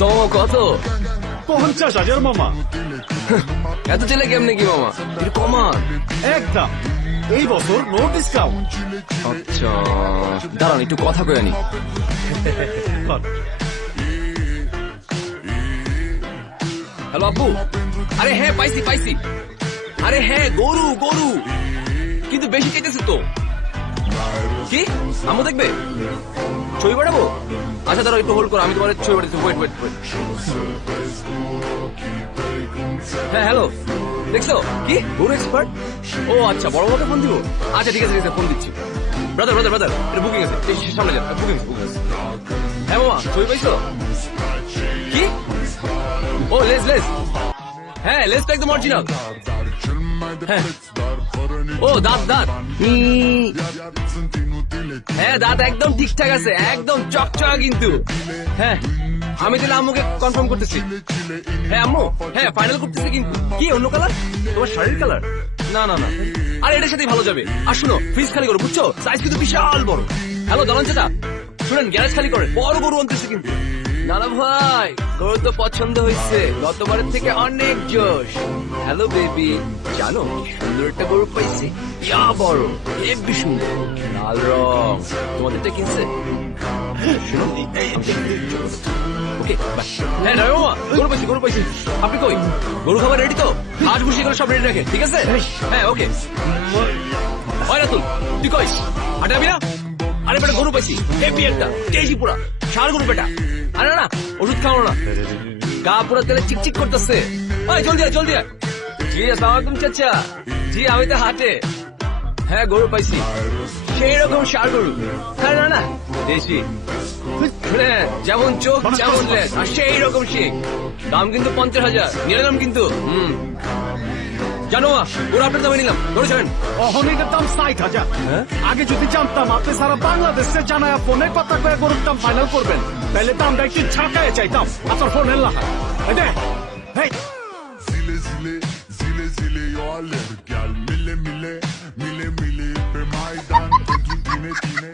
তো কত? 50,000 মামা। এত ছেলে কেমনে কি মামা? একটু কমান। একদম এই বছর নো ডিসকাউন্ট। আচ্ছা দাঁড়ান একটু কথা কয়ে আনি। হ্যালো আব্বু। আরে হ্যাঁ পাইছি পাইছি। আরে হ্যাঁ গরু গরু, কিন্তু বেশি কেটেছে তো। কি আম্মু দেখবে? ছবি পাঠাবো? আচ্ছা দাঁড়াও একটু হোল্ড করো, আমি তোমার ছবি পাঠাচ্ছি। Wait wait wait. হ্যাঁ হ্যালো, দেখছো কি গরু এক্সপার্ট? ও আচ্ছা, বড় বড়কে ফোন দিব? আচ্ছা ঠিক আছে ঠিক আছে, ফোন দিচ্ছি। ব্রাদার ব্রাদার ব্রাদার, এটা বুকিং আছে, এই সামনে যান, বুকিং বুকিং। হ্যাঁ মামা ছবি পাইছো? কি? ও লেস লেস, হ্যাঁ লেসটা একদম অরিজিনাল। হ্যাঁ ও দাঁত দাঁত, হ্যাঁ দাঁত একদম ঠিকঠাক আছে, একদম চকচকা কিন্তু। হ্যাঁ আমি তাহলে আম্মুকে কনফার্ম করতেছি। হ্যাঁ আম্মু, হ্যাঁ ফাইনাল করতেছি। কিন্তু কি অন্য কালার? তোমার শাড়ির কালার? না না না, আরে এটার সাথেই ভালো যাবে। আর শুনো ফ্রিজ খালি করো, বুঝছো? সাইজ কিন্তু বিশাল বড়। হ্যালো দালান চাচা, শুনেন গ্যারেজ খালি করে, বড় গরু আনতেছে কিন্তু। নানা ভাই গরু তো পছন্দ হয়েছে, গতবারের থেকে অনেক জোশ। হ্যালো বেবি, জানো কি সুন্দর একটা গরু পাইছি, ইয়া বড়, হেব্বি সুন্দর, লাল রং। তোমাদেরটা কিনছে? শুনো ওকে বাই। হ্যাঁ রায় মামা, গরু পাইছি গরু পাইছি। আপনি কই? গরু খাবার রেডি তো? আজ বসে করে সব রেডি রাখে, ঠিক আছে? হ্যাঁ ওকে। ওই রাতুল তুই কই? হাঁটে যাবি না? আরে বেটা গরু পাইছি, হেব্বি একটা, তেজি পুরা, ষাঁড় গরু বেটা। আরে না ওষুধ খাও না, গা পুরো তেলে চিকচিক করতেছে। ওই জলদি আয় জলদি আয়। জি আসসালামু আলাইকুম চাচা। জি আমি তো হাটে। হ্যাঁ গরু পাইছি, সেই রকম ষাঁড় গরু। আরে না না দেশি, যেমন চোখ যেমন লেজ আর সেই রকম শিখ। দাম কিন্তু 50,000 নিয়ে নিলাম কিন্তু। জানো ওরা আপনার দামে নিলাম, ধরে ছাড়েন। অহনিকের দাম 60,000। আগে যদি জানতাম আপনি সারা বাংলাদেশে জানায় ফোনে কথা কয়ে গরুর দাম ফাইনাল করবেন, তাহলে দামটা একটু ছাকায় চাইতাম। আপনার ফোনের Laha Zile zile, zile zile eu alerg, iar mile mile, mile mile pe Maidan pentru tine, tine.